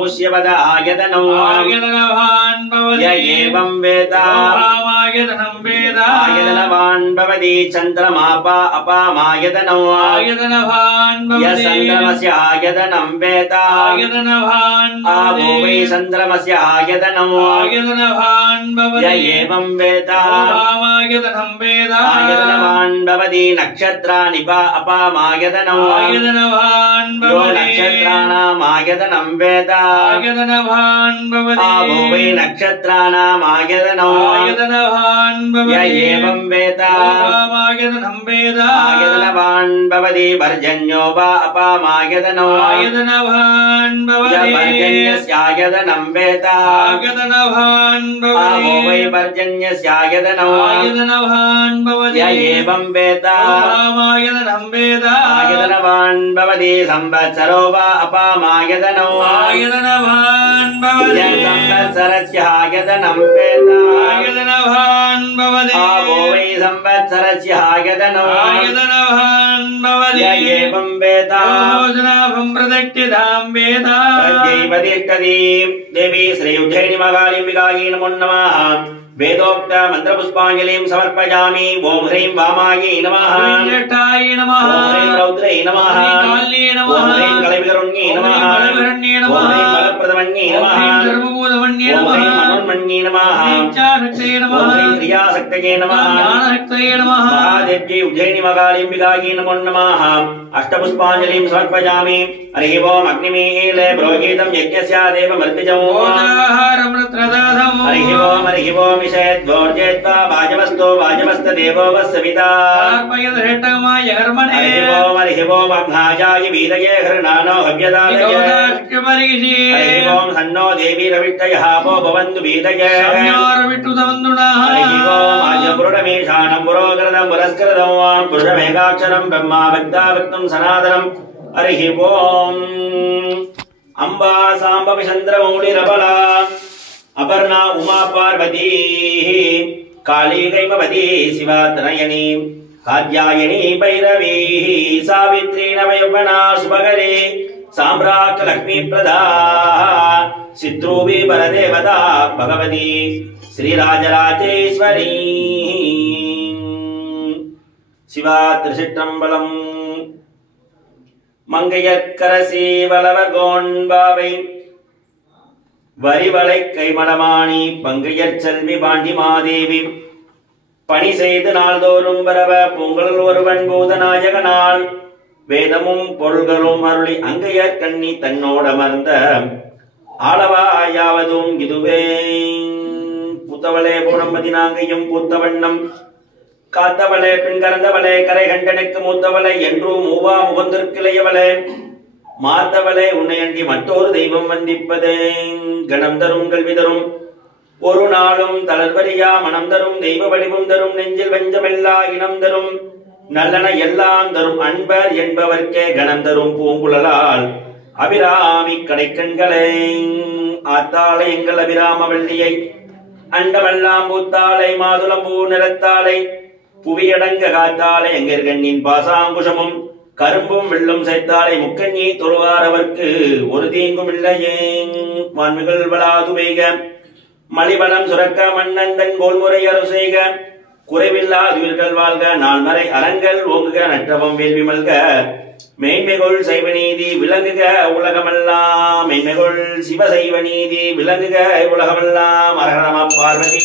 पुष्यवद आयतनौ आयतनवान् भवति य एवं वेद आयतनं वेद आयतनवान् भवति चन्द्रमापा अपामायतनौ आयतनवान् भवति य चन्द्रमस्य आयतनं वेद आयतनवान् आवो वै चन्द्रमस्य आयतनौ आयतनवान् भवति य एवं वेद आयतनं वेद आयतनवान् भवति नक्षत्राणि अपामायतनौ आयतनवान् भवति नक्षत्राणाम् आयतनं वेद आयतनवान् भवति आवो वै नक्षत्राणाम् आयतनौ आयतनवान् भवति य एवं वेद आयतनं वेद आयतनवान् भवति पर्जन्यो वा अपामायतनौ आयतनवान् य भवति पर्जन्यस्य आयतनं वेद आयतनवान् आवो भवति वै पर्जन्यस्य आयतनौ आयतनवान् भवति य एवं वेद आयतनं वेद आयतनवान् भवति संवत्सरो वा अपामायतनौ आयतनवान् भवति य संवत्सरस्य आयतनं वेद आयतनवान् भवति आवो वै संवत्सरस्य आयतनौ आयतनवान् भवति य एवं वेद योजनाभं प्रदक्षिणां वेद प्रत्यैपतिष्ठति देवी श्री उज्जयिनी महाकालिकायै नमो नमः वेदोक्त मंत्र पुष्पांजलिं समर्पयामि ओम ह्रीं वामायै नमः ज्येष्ठाय नमः ओम ह्रीं रौद्रै नमः काल्ये नमः ओम ह्रीं कलविकरुण्यै नमः बलभरण्ये नमः ओम ह्रीं बलप्रदमन्यै नमः सर्वभूतमन्ये ओम नमः ह्रीं मनोन्मन्यै नमः इच्छाशक्तये ओम नमः ह्रीं क्रियाशक्तये नमः ज्ञानशक्तये नमः महादेव्यै उज्जयिनी महाकालिकायै नमो नमः अष्टपुष्पांजलिं समर्पयामि हरिः ओम अग्निमीले प्रोहितं यज्ञस्यादेव मर्तिजम् ओजाहारं रत्रदाधम् हरिः ओम ईशेद्वोर्जेत्वा वाजवस्तो वाजवस्तदेवो वस्सविता आत्मयदृष्टमाय कर्मणे हरिः ओम अग्नायाय वीरये हृणानो हव्यदालये हरिः ओम सन्नो देवी रविष्टयः आपो भवन्तु वीरये हरिः ओम आजपुरुषमीशानं पुरोगरदं पुरस्कृतं पुरुषमेकाक्षरं ब्रह्मा विद्यावित्तं सनातनं हरिः ओम अम्बा साम्बवि चन्द्रमौळिरबला अपर्णा उमा पार्वती काली कैमवती शिवा तनयनी कात्यायनी भैरवी सावित्री नवयौवना शुभकरे साम्राज्ञ लक्ष्मी प्रदा चित्रूपी परदेवता भगवती श्रीराजराजेश्वरी शिवा त्रिशिट्टम्बलम् मंगयற்கரசி வளவர்கோன்பாவை வரிவளை கைமடமாணி பங்கையற் செல்வி பாண்டி மாதேவி பணி செய்து நாள்தோறும் வரவ பூங்கல் ஒருவன் பூதநாயகனால் வேதமும் பொருள்களும் அருளி அங்கையற் கண்ணி தன்னோடமர்ந்த ஆளவாயாவதும் இதுவே புத்தவளே பூணம்பதி நாங்கையும் பூத்தவண்ணம் காத்தவளே பின்கறந்தவளே கரை கண்டனுக்கு மூத்தவளே என்றும் மூவா முகந்திற்கிளையவளே மாத்தவளே உன்னை அண்டி மற்றொரு தெய்வம் வந்திப்பதே கணம் தரும் கல்வி தரும் ஒரு நாளும் தளர்வரியா மனம் தரும் தெய்வ வடிவும் தரும் நெஞ்சில் வெஞ்சமெல்லா இனம் தரும் நல்லன எல்லாம் தரும் அன்பர் என்பவர்க்கே கணம் தரும் பூங்குழலால் அபிராமி கடைக்கண்களே ஆத்தாளை எங்கள் அபிராம வள்ளியை அண்டமெல்லாம் பூத்தாளை மாதுளம்பூ நிறத்தாளை புவியடங்க காத்தாளை எங்கெர்கண்ணின் பாசாங்குஷமும் கரும்பும் வெள்ளும் சேர்த்தாலே முக்கண்ணி தொழுவார் அவர்க்கு ஒரு தீங்கும் இல்லையே மாண்புகள் வளாது பெய்க மலிவளம் சுரக்க மன்னந்தன் கோல்முறை அரு செய்க குறைவில்லாதுயிர்கள் வாழ்க நால்மறை அறங்கள் ஓங்குக நற்றவம் வேள்வி மல்க மேன்மைகொள் சைவ நீதி விளங்குக உலகமெல்லாம் மேன்மைகொள் சிவ சைவ நீதி விளங்குக உலகமெல்லாம் அரகரம பார்வதி